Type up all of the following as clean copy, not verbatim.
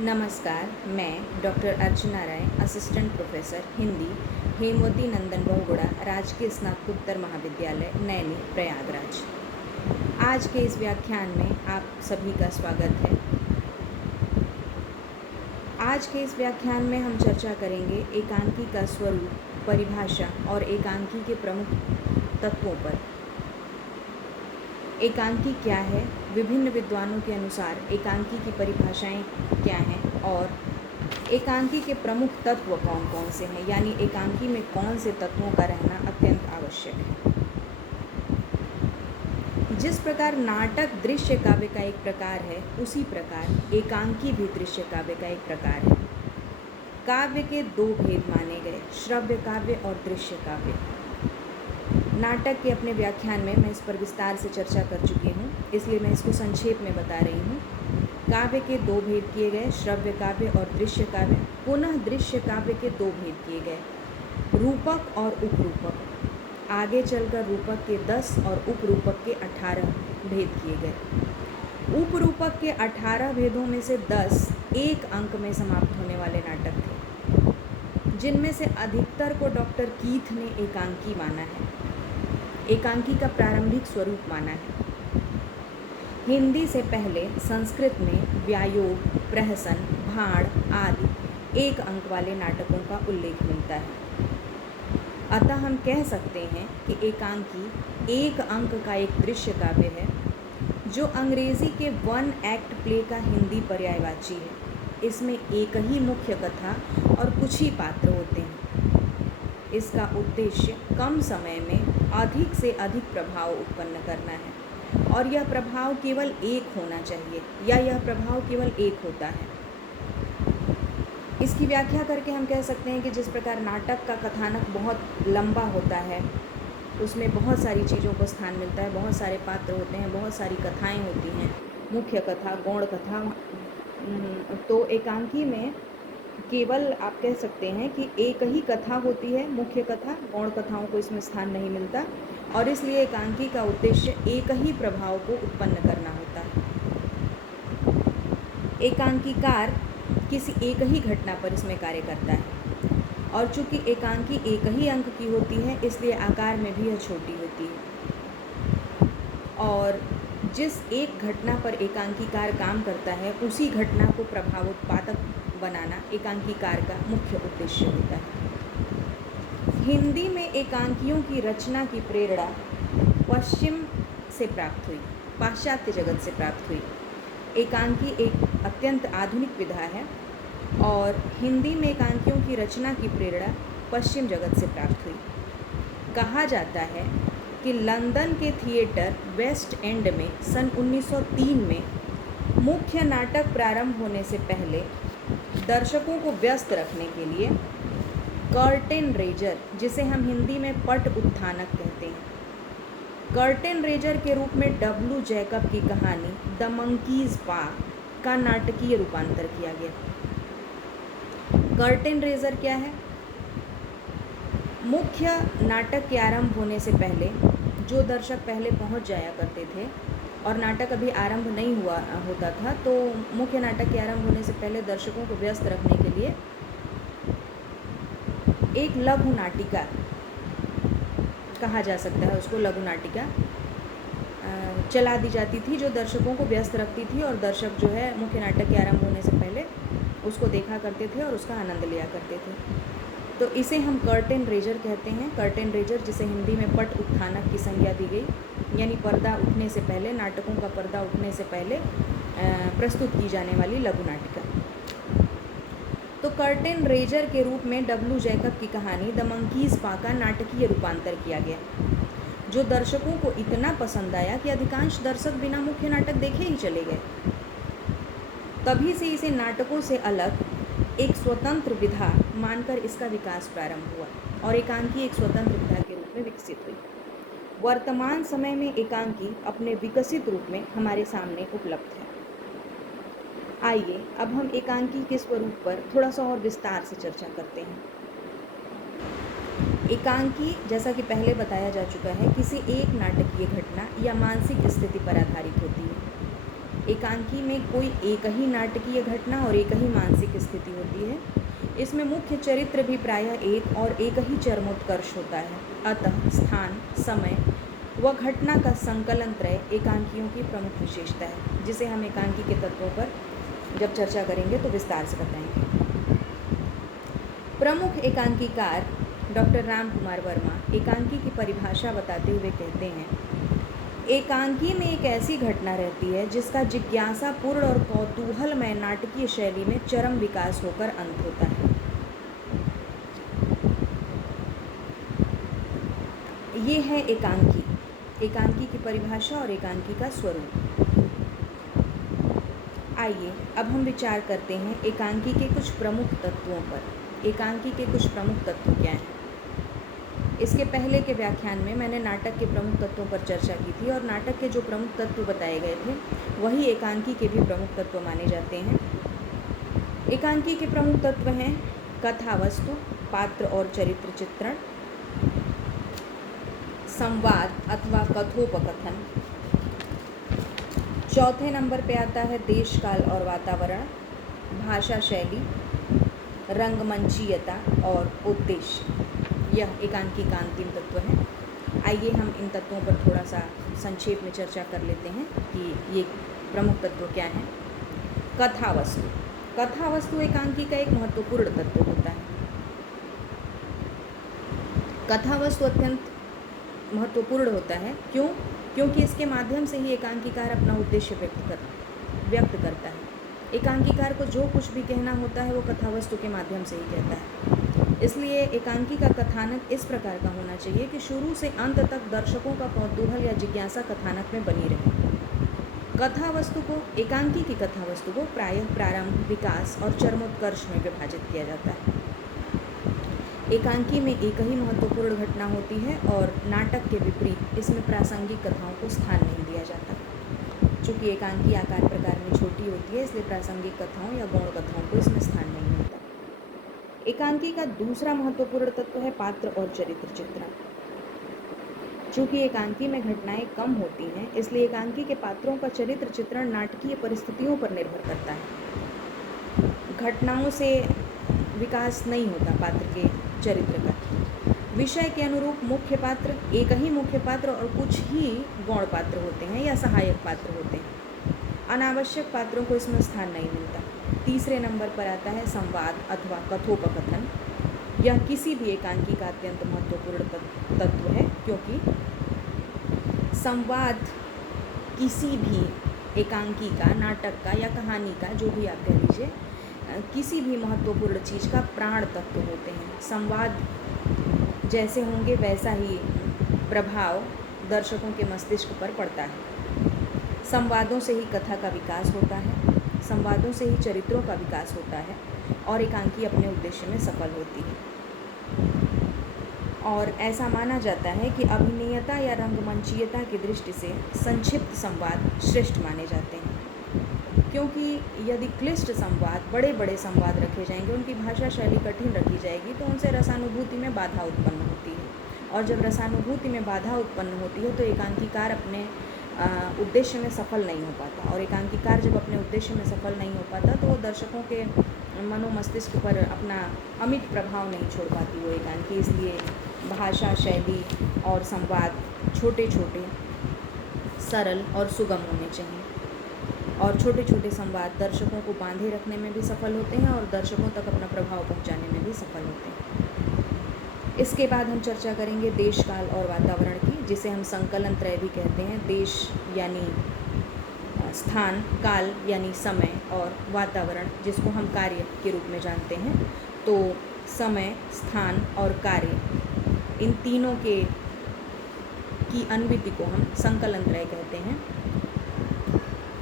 नमस्कार, मैं डॉक्टर अर्चना राय, assistant professor Hindi, Hemvati Nandan Bahuguna राजकीय स्नातकोत्तर महाविद्यालय, नैनी, प्रयागराज। आज के इस व्याख्यान में आप सभी का स्वागत है। आज के इस व्याख्यान में हम चर्चा करेंगे एकांकी का स्वरूप, परिभाषा और एकांकी के प्रमुख तत्वों पर। एकांकी क्या है, विभिन्न विद्वानों के अनुसार एकांकी की परिभाषाएं क्या हैं और एकांकी के प्रमुख तत्व कौन कौन से हैं, यानी एकांकी में कौन से तत्वों का रहना अत्यंत आवश्यक है। जिस प्रकार नाटक दृश्य काव्य का एक प्रकार है, उसी प्रकार एकांकी भी दृश्य काव्य का एक प्रकार है। काव्य के दो भेद माने गए, श्रव्य काव्य और दृश्य काव्य। नाटक के अपने व्याख्यान में मैं इस पर विस्तार से चर्चा कर चुकी हूँ, इसलिए मैं इसको संक्षेप में बता रही हूँ। काव्य के दो भेद किए गए, श्रव्य काव्य और दृश्य काव्य। पुनः दृश्य काव्य के दो भेद किए गए, रूपक और उपरूपक। आगे चलकर रूपक के 10 और उपरूपक के 18 भेद किए गए। उपरूपक के 18 भेदों में से 10 एक अंक में समाप्त होने वाले नाटक थे, जिनमें से अधिकतर को डॉक्टर कीथ ने एकांकी माना है, एकांकी का प्रारंभिक स्वरूप माना है। हिंदी से पहले संस्कृत में व्यायोग, प्रहसन, भाड़ आदि एक अंक वाले नाटकों का उल्लेख मिलता है। अतः हम कह सकते हैं कि एकांकी एक अंक का एक दृश्य काव्य है, जो अंग्रेजी के 1 एक्ट प्ले का हिंदी पर्यायवाची है। इसमें एक ही मुख्य कथा और कुछ ही पात्र होते हैं। इसका उद्देश्य कम समय में अधिक से अधिक प्रभाव उत्पन्न करना है, और यह प्रभाव केवल एक होना चाहिए या यह प्रभाव केवल एक होता है। इसकी व्याख्या करके हम कह सकते हैं कि जिस प्रकार नाटक का कथानक बहुत लंबा होता है, उसमें बहुत सारी चीज़ों को स्थान मिलता है, बहुत सारे पात्र होते हैं, बहुत सारी कथाएं होती हैं, मुख्य कथा, गौण कथा। तो एकांकी में केवल आप कह सकते हैं कि एक ही कथा होती है, मुख्य कथा, गौण कथाओं को इसमें स्थान नहीं मिलता, और इसलिए एकांकी का उद्देश्य एक ही प्रभाव को उत्पन्न करना होता है। एकांकीकार किसी एक ही घटना पर इसमें कार्य करता है, और चूंकि एकांकी एक ही अंक की होती है, इसलिए आकार में भी यह छोटी होती है। और जिस एक घटना पर एकांकीकार काम करता है, उसी घटना को प्रभावोत्पादक बनाना एकांकीकार का मुख्य उद्देश्य होता है। हिंदी में एकांकियों की रचना की प्रेरणा पश्चिम से प्राप्त हुई, पाश्चात्य जगत से प्राप्त हुई। एकांकी एक अत्यंत आधुनिक विधा है, और हिंदी में एकांकियों की रचना की प्रेरणा पश्चिम जगत से प्राप्त हुई। कहा जाता है कि लंदन के थिएटर वेस्ट एंड में सन 1903 में मुख्य नाटक प्रारंभ होने से पहले दर्शकों को व्यस्त रखने के लिए कर्टेन रेजर, जिसे हम हिंदी में पट उत्थानक कहते हैं, कर्टेन रेजर के रूप में डब्ल्यू जैकब की कहानी द मंकीज पा का नाटकीय रूपांतर किया गया। कर्टेन रेजर क्या है? मुख्य नाटक के आरंभ होने से पहले जो दर्शक पहले पहुंच जाया करते थे, और नाटक अभी आरंभ नहीं हुआ होता था, तो मुख्य नाटक के आरंभ होने से पहले दर्शकों को व्यस्त रखने के लिए एक लघु नाटिका, कहा जा सकता है उसको, लघु नाटिका चला दी जाती थी, जो दर्शकों को व्यस्त रखती थी, और दर्शक जो है मुख्य नाटक के आरंभ होने से पहले उसको देखा करते थे और उसका आनंद लिया करते थे। तो इसे हम कर्टेन रेजर कहते हैं। कर्टेन रेजर, जिसे हिंदी में पट उत्थानक की संज्ञा दी गई, यानी पर्दा उठने से पहले, नाटकों का पर्दा उठने से पहले प्रस्तुत की जाने वाली लघु नाटिका। तो कर्टेन रेजर के रूप में डब्ल्यू जैकब की कहानी द मंकीज पा का नाटकीय रूपांतर किया गया, जो दर्शकों को इतना पसंद आया कि अधिकांश दर्शक बिना मुख्य नाटक देखे ही चले गए। तभी से इसे नाटकों से अलग एक स्वतंत्र विधा मानकर इसका विकास प्रारंभ हुआ, और एकांकी एक स्वतंत्र विधा के रूप में विकसित हुई। वर्तमान समय में एकांकी अपने विकसित रूप में हमारे सामने उपलब्ध है। आइए अब हम एकांकी के स्वरूप पर थोड़ा सा और विस्तार से चर्चा करते हैं। एकांकी, जैसा कि पहले बताया जा चुका है, किसी एक नाटकीय घटना या मानसिक स्थिति पर आधारित होती है। एकांकी में कोई एक ही नाटकीय घटना और एक ही मानसिक स्थिति होती है। इसमें मुख्य चरित्र भी प्रायः एक और एक ही चरमोत्कर्ष होता है। अतः स्थान, समय व घटना का संकलन त्रय एकांकियों की प्रमुख विशेषता है, जिसे हम एकांकी के तत्वों पर जब चर्चा करेंगे तो विस्तार से बताएंगे। प्रमुख एकांकीकार डॉक्टर राम कुमार वर्मा एकांकी की परिभाषा बताते हुए कहते हैं, एकांकी में एक ऐसी घटना रहती है जिसका जिज्ञासापूर्ण और कौतूहलमय नाटकीय शैली में चरम विकास होकर अंत होता है। ये है एकांकी, एकांकी की परिभाषा और एकांकी का स्वरूप। आइए अब हम विचार करते हैं एकांकी के कुछ प्रमुख तत्वों पर। एकांकी के कुछ प्रमुख तत्व क्या हैं? इसके पहले के व्याख्यान में मैंने नाटक के प्रमुख तत्वों पर चर्चा की थी और नाटक के जो प्रमुख तत्व बताए गए थे वही एकांकी के भी प्रमुख तत्व माने जाते हैं। एकांकी के प्रमुख तत्व हैं कथावस्तु, पात्र और चरित्र चित्रण, संवाद अथवा कथोपकथन। चौथे नंबर पे आता है देश, काल और वातावरण, भाषा शैली, रंगमंचीयता और उद्देश्य। यह एकांकी का अंतिम तत्व है। आइए हम इन तत्वों पर थोड़ा सा संक्षेप में चर्चा कर लेते हैं कि ये प्रमुख तत्व क्या हैं। कथावस्तु, कथावस्तु एकांकी का एक महत्वपूर्ण तत्व होता है। कथावस्तु अत्यंत महत्वपूर्ण होता है। क्यों? क्योंकि इसके माध्यम से ही एकांकीकार अपना उद्देश्य व्यक्त करता है। एकांकीकार को जो कुछ भी कहना होता है वो कथावस्तु के माध्यम से ही कहता है। इसलिए एकांकी का कथानक इस प्रकार का होना चाहिए कि शुरू से अंत तक दर्शकों का कौतूहल या जिज्ञासा कथानक में बनी रहे। कथावस्तु को, एकांकी की कथावस्तु को प्रायः प्रारंभ, विकास और चरमोत्कर्ष में विभाजित किया जाता है। एकांकी में एक ही महत्वपूर्ण घटना होती है और नाटक के विपरीत इसमें प्रासंगिक कथाओं को स्थान नहीं दिया जाता। चूँकि एकांकी आकार प्रकार में छोटी होती है इसलिए प्रासंगिक कथाओं या गौण कथाओं को इसमें स्थान नहीं मिलता। एकांकी का दूसरा महत्वपूर्ण तत्व है पात्र और चरित्र चित्रण। चूँकि एकांकी में घटनाएं कम होती हैं इसलिए एकांकी के पात्रों का चरित्र चित्रण नाटकीय परिस्थितियों पर निर्भर करता है। घटनाओं से विकास नहीं होता पात्र के चरित्र का। विषय के अनुरूप मुख्य पात्र, एक ही मुख्य पात्र और कुछ ही गौण पात्र होते हैं या सहायक पात्र होते हैं। अनावश्यक पात्रों को इसमें स्थान नहीं मिलता। तीसरे नंबर पर आता है संवाद अथवा कथोपकथन। यह किसी भी एकांकी का अत्यंत महत्वपूर्ण तत्व है, क्योंकि संवाद किसी भी एकांकी का, नाटक का या कहानी का, जो भी आप कह लीजिए, किसी भी महत्वपूर्ण चीज़ का प्राण तत्व होते हैं। संवाद जैसे होंगे वैसा ही प्रभाव दर्शकों के मस्तिष्क पर पड़ता है। संवादों से ही कथा का विकास होता है, संवादों से ही चरित्रों का विकास होता है और एकांकी अपने उद्देश्य में सफल होती है। और ऐसा माना जाता है कि अभिनयता या रंगमंचीयता की दृष्टि से संक्षिप्त संवाद श्रेष्ठ माने जाते हैं, क्योंकि यदि क्लिष्ट संवाद, बड़े बड़े संवाद रखे जाएंगे, उनकी भाषा शैली कठिन रखी जाएगी तो उनसे रसानुभूति में बाधा उत्पन्न होती है। और जब रसानुभूति में बाधा उत्पन्न होती है तो एकांकीकार अपने उद्देश्य में सफल नहीं हो पाता। और एकांकीकार जब अपने उद्देश्य में सफल नहीं हो पाता तो वो दर्शकों के मनोमस्तिष्क पर अपना अमिट प्रभाव नहीं छोड़ पाती वो एकांकी। इसलिए भाषा शैली और संवाद छोटे छोटे, सरल और सुगम होने चाहिए। और छोटे छोटे संवाद दर्शकों को बांधे रखने में भी सफल होते हैं और दर्शकों तक अपना प्रभाव पहुंचाने में भी सफल होते हैं। इसके बाद हम चर्चा करेंगे देश, काल और वातावरण की, जिसे हम संकलन त्रय भी कहते हैं। देश यानी स्थान, काल यानी समय और वातावरण जिसको हम कार्य के रूप में जानते हैं। तो समय, स्थान और कार्य, इन तीनों की अन्विति को हम संकलन त्रय कहते हैं।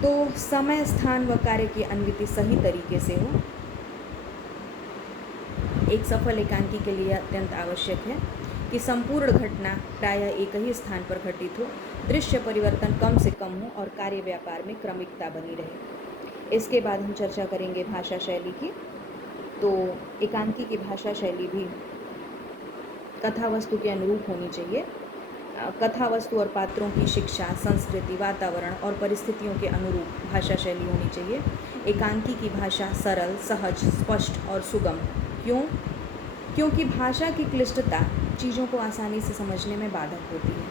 तो समय, स्थान व कार्य की अन्विति सही तरीके से हो, एक सफल एकांकी के लिए अत्यंत आवश्यक है कि संपूर्ण घटना प्रायः एक ही स्थान पर घटित हो, दृश्य परिवर्तन कम से कम हो और कार्य व्यापार में क्रमिकता बनी रहे। इसके बाद हम चर्चा करेंगे भाषा शैली की। तो एकांकी की भाषा शैली भी कथा वस्तु के अनुरूप होनी चाहिए। कथा वस्तु और पात्रों की शिक्षा, संस्कृति, वातावरण और परिस्थितियों के अनुरूप भाषा शैली होनी चाहिए। एकांकी की भाषा सरल, सहज, स्पष्ट और सुगम। क्यों? क्योंकि भाषा की क्लिष्टता चीज़ों को आसानी से समझने में बाधक होती है,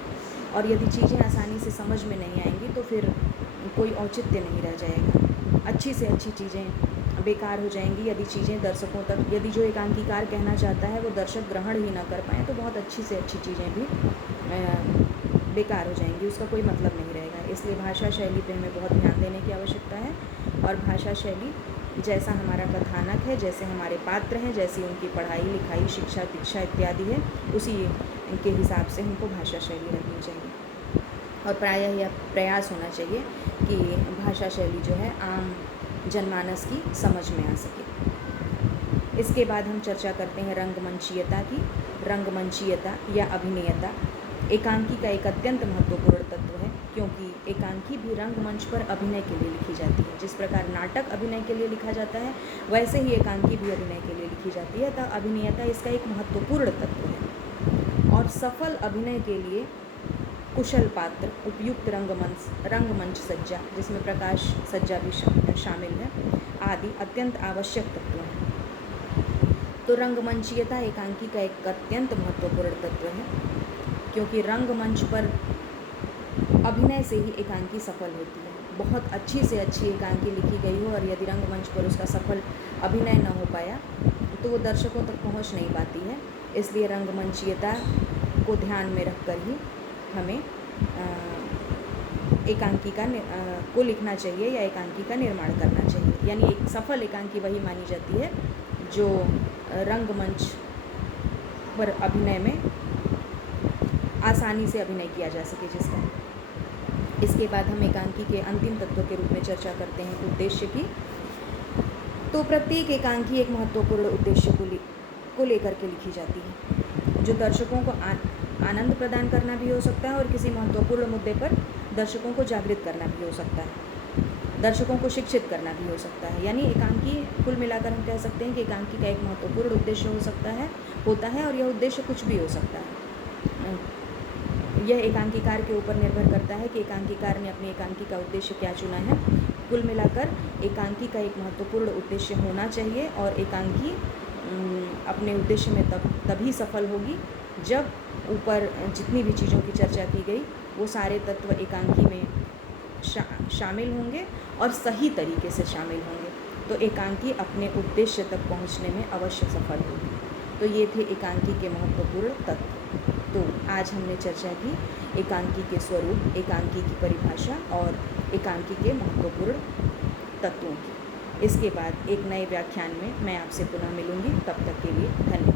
और यदि चीज़ें आसानी से समझ में नहीं आएंगी तो फिर कोई औचित्य नहीं रह जाएगा। अच्छी से अच्छी चीज़ें बेकार हो जाएंगी यदि चीज़ें दर्शकों तक, यदि जो एकांकीकार कहना चाहता है वो दर्शक ग्रहण ही ना कर पाएँ तो बहुत अच्छी से अच्छी चीज़ें भी बेकार हो जाएंगी, उसका कोई मतलब नहीं रहेगा। इसलिए भाषा शैली पे हमें बहुत ध्यान देने की आवश्यकता है, और भाषा शैली जैसा हमारा कथानक है, जैसे हमारे पात्र हैं, जैसी उनकी पढ़ाई लिखाई, शिक्षा दीक्षा इत्यादि है, उसी के हिसाब से हमको भाषा शैली रखनी चाहिए। और प्रायः यह प्रयास होना चाहिए कि भाषा शैली जो है आम जनमानस की समझ में आ सके। इसके बाद हम चर्चा करते हैं रंगमंचीयता की। रंगमंचीयता या अभिनयता एकांकी का एक अत्यंत महत्वपूर्ण तत्व है, क्योंकि एकांकी भी रंगमंच पर अभिनय के लिए लिखी जाती है। जिस प्रकार नाटक अभिनय के लिए लिखा जाता है, वैसे ही एकांकी भी अभिनय के लिए लिखी जाती है। तो अभिनयता इसका एक महत्वपूर्ण तत्व है, और सफल अभिनय के लिए कुशल पात्र, उपयुक्त रंगमंच सज्जा, जिसमें प्रकाश सज्जा भी शामिल है, आदि अत्यंत आवश्यक तत्व हैं। तो रंगमंचीयता एकांकी का एक अत्यंत महत्वपूर्ण तत्व है, क्योंकि रंगमंच पर अभिनय से ही एकांकी सफल होती है। बहुत अच्छी से अच्छी एकांकी लिखी गई हो और यदि रंगमंच पर उसका सफल अभिनय न हो पाया तो वो दर्शकों तक पहुंच नहीं पाती है। इसलिए रंगमंचीयता को ध्यान में रखकर ही हमें एकांकी को लिखना चाहिए या एकांकी का निर्माण करना चाहिए। यानी एक सफल एकांकी वही मानी जाती है जो रंगमंच पर अभिनय में आसानी से अभिनय किया जा सके जिसका। इसके बाद हम एकांकी के अंतिम तत्व के रूप में चर्चा करते हैं उद्देश्य की। तो प्रत्येक एकांकी एक महत्वपूर्ण उद्देश्य को लेकर के लिखी जाती है, जो दर्शकों को आनंद प्रदान करना भी हो सकता है और किसी महत्वपूर्ण मुद्दे पर दर्शकों को जागृत करना भी हो सकता है, दर्शकों को शिक्षित करना भी हो सकता है। यानी एकांकी कुल मिलाकर हम कह सकते हैं कि एकांकी का एक महत्वपूर्ण उद्देश्य होता है और यह उद्देश्य कुछ भी हो सकता है। यह एकांकीकार के ऊपर निर्भर करता है कि एकांकीकार ने अपनी एकांकी का उद्देश्य क्या चुना है। कुल मिलाकर एकांकी का एक महत्वपूर्ण उद्देश्य होना चाहिए, और एकांकी अपने उद्देश्य में तभी सफल होगी जब ऊपर जितनी भी चीज़ों की चर्चा की गई वो सारे तत्व एकांकी में शामिल होंगे और सही तरीके से शामिल होंगे, तो एकांकी अपने उद्देश्य तक पहुंचने में अवश्य सफल होगी। तो ये थे एकांकी के महत्वपूर्ण तत्व। तो आज हमने चर्चा की एकांकी के स्वरूप, एकांकी की परिभाषा और एकांकी के महत्वपूर्ण तत्वों की। इसके बाद एक नए व्याख्यान में मैं आपसे पुनः मिलूंगी। तब तक के लिए धन्यवाद।